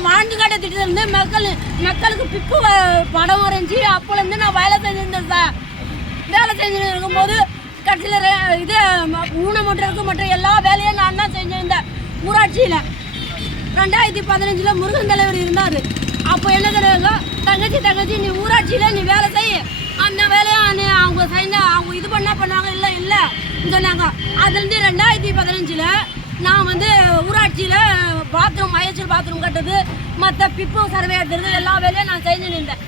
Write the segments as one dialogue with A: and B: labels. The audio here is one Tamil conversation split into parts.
A: நான் வாழ்ந்து காட்ட மக்கள் மக்களுக்கு பிப்பு வ- படம் வரைஞ்சி அப்போலேருந்து நான் வேலை செஞ்சிருந்தேன் சார். வேலை செஞ்சுட்டு இருக்கும்போது கடைசியில் இது ஊனமுற்றருக்கு மற்ற எல்லா வேலையும் நான் தான் செஞ்சிருந்தேன். ஊராட்சியில். ரெண்டாயிரத்தி பதினஞ்சில் முருகன் தலைவர் இருந்தார். அப்போ என்ன தலைவர்களோ தங்கச்சி தங்கச்சி நீ ஊராட்சியில் நீ வேலை செய். அந்த வேலையை நீ அவங்க செய்ய அவங்க இது பண்ணால் பண்ணுவாங்க இல்லை இல்லை. சொன்னாங்க. அதுலேருந்து ரெண்டாயிரத்தி பதினஞ்சில் நான் வந்து ஊராட்சியில் பாத்ரூம் மயச்சல் பாத்ரூம் கட்டுறது மற்ற பிப்பு சர்வே எடுக்கிறது எல்லா வேலையும் நான் செஞ்சு நின்றேன்.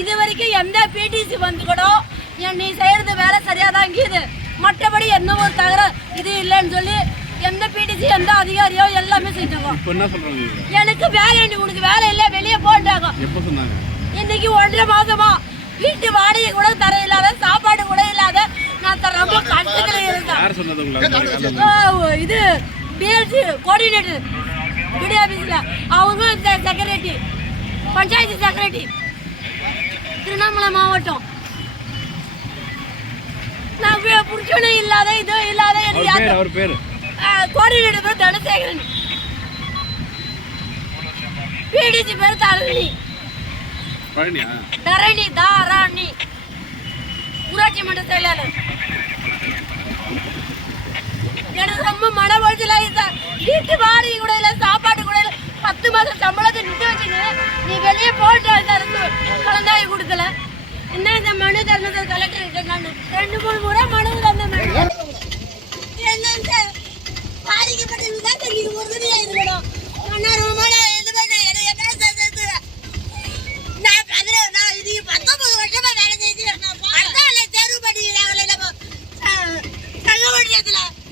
A: இது வரைக்கும் எந்த பிடிசி வந்து கூட நீ செய்கிறது வேலை சரியாக தான் இருக்குது. மற்றபடி எந்த ஒரு தகர இது இல்லைன்னு சொல்லி எந்த பிடிசி எந்த அதிகாரியோ எல்லாமே செஞ்சாங்க? எனக்கு வேலை இல்லை உனக்கு வேலை இல்லை வெளியே போட்டாங்க இன்னைக்கு ஒன்றரை மாசமா வீட்டு வாடகை கூட தர இல்லாத சாப்பாடு கூட இல்லாத நான் ரொம்ப கஷ்டத்துல இருந்தேன் இது பிஎல்சி கோஆர்டினேட்டர் பிடி ஆஃபீஸில் அவங்க செக்ரட்டரி பஞ்சாயத்து செக்ரட்டரி திருவண்ணாமலை மாவட்டம். நான் புருஷனும் இல்லாத இது இல்லாத எனக்கு
B: பேர்
A: கோஆர்டினேட்டர் பேர். தனசேகரன். பிடிசி பேர் தரணி. தரணி தாராணி. ஊராட்சி மன்ற செயலாளர். எனக்கு ரொம்ப மன உளைச்சல் ஆயிடுச்சு சார் வீட்டு வாடகை கூட மாதம் சம்பளத்தை நிட்டு வச்சுன்னு நீ வெளியே போட்டு அரசு கலந்தாய் கொடுக்கல. என்ன இந்த மனு தர்மத்தை கலெக்டர் நான்? ரெண்டு மூணு முறை மனு தந்த பாதிக்கப்பட்ட விவசாயிக்கு உறுதுணையா இருக்கணும். ஆனால் ரொம்ப நாள் இது பண்ண என்னைய பேச நான் பதினெட்டு நான் இது பத்தொன்பது வருஷமா வேலை செய்து பத்தால தேர்வு பண்ணிக்கிறாங்களே நம்ம சங்க ஒன்றியத்தில்